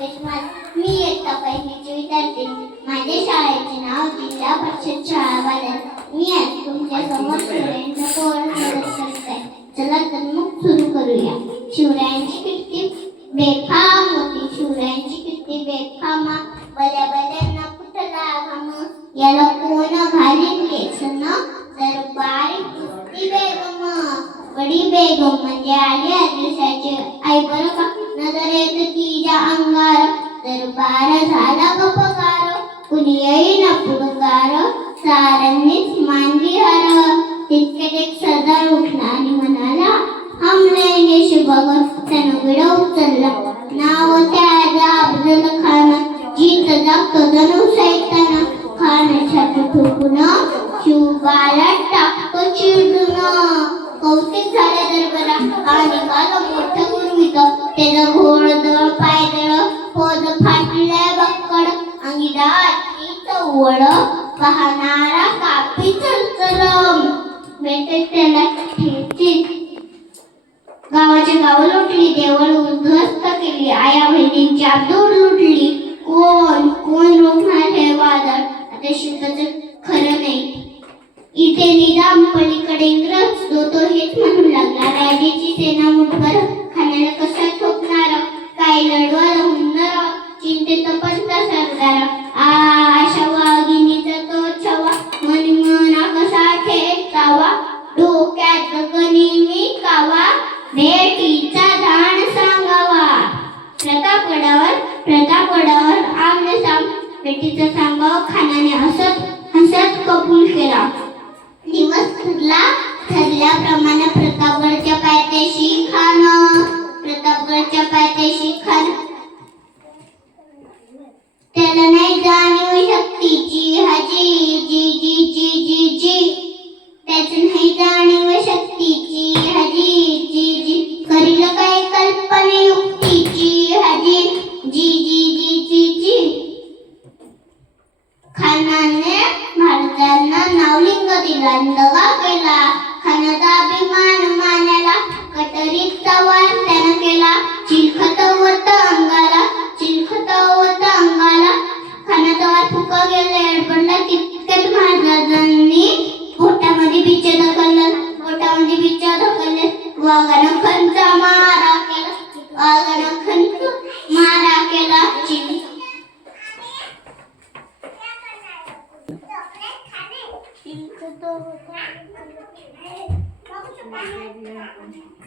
देशपांडे. मी इयत्ता पहिलीची विद्यार्थी. माझ्या शाळेचे नाव जिल्हा परिषद शाळा बाजार. मी आज तुमच्या समोर शिवरायांचा पोवाडा सादर करीत आहे. चला तर मग सुरू करूया. शिवरायांची कीर्ती बेफाम होती. शिवरायांची कीर्ती बेफामा. बल्या बल्यांना फुटला घाम. याला कोण घालीन केसन. दरबारी कुस्ती बेगम. बडी बेगम म्हणजे आली आदिलशाची आई बरं का. नजर येत तिच्या अंगार. दरबार झाला गपगार. कुणी येईना पुढगार. साऱ्यांनीच मांडली हार. तितक्यात एक सरदार उठला आणि म्हणाला, हम लेंगे शिवभोग. त्यानं विडा उचलला. नाव त्याचं अफजल खान. जीत जागतो जणू सैतान. खानाच्या ठोकून शिवबाला टाकतो चिरडून. कौतिक झाले दरबारात आणि गालं मोठं गुरवित. त्याचं घोडदळ पायदळ पोज फाटले बक्कड. अंगी दाटीच वड पाहणारा कापी चरचरम. बेटे त्याला ठेचीत. गावाची गावं लुटली. देवळ उद्ध्वस्त केली. आया बहिणींची अब्दूर लुटली. कोण रोखणार हे वादळ. आता शिवबाचं खरं नाही. इथे निजाम पलीकडे इंग्रज जो तो हेच म्हणू लागला. राजाची सेना मुठभर खाण्याला कसा ठोकणार. काय लढवायला हुंदर. चिंतेत पंत सरदार. आशा वाघिणीचा तो छवा. मना कसा ठेकावा. डोक्यात गनिमी कावा. भेटीचा धाण सांगावा. प्रतापगडावर आमने साम भेटीचा सांगावा. खानाने हसत कबूल केला. दिवस ठरल्याप्रमाणे प्रतापगडच्या पायथ्याशी खान. त्याला नाही जाणीव शक्तीची हाजी जी जी जी जी जी. त्याच नाही जाणीव शक्तीची हाजी जी जी. करील काय कल्पने युक्तीची हाजी जी जी जी जी जी. खानाने महाराजांना नावलिंग दिला. दगा केला. खानाचा अभिमान मानाला. कटरीचा वार त्यानं केला. चिलखत होत अंगाला. खानाचा वार फुका गेला. एडपडला. तितक्यात महाराजांनी पोटामध्ये बिच्च ढकलले. वाघानं खंच मारा केला. चिलखत होत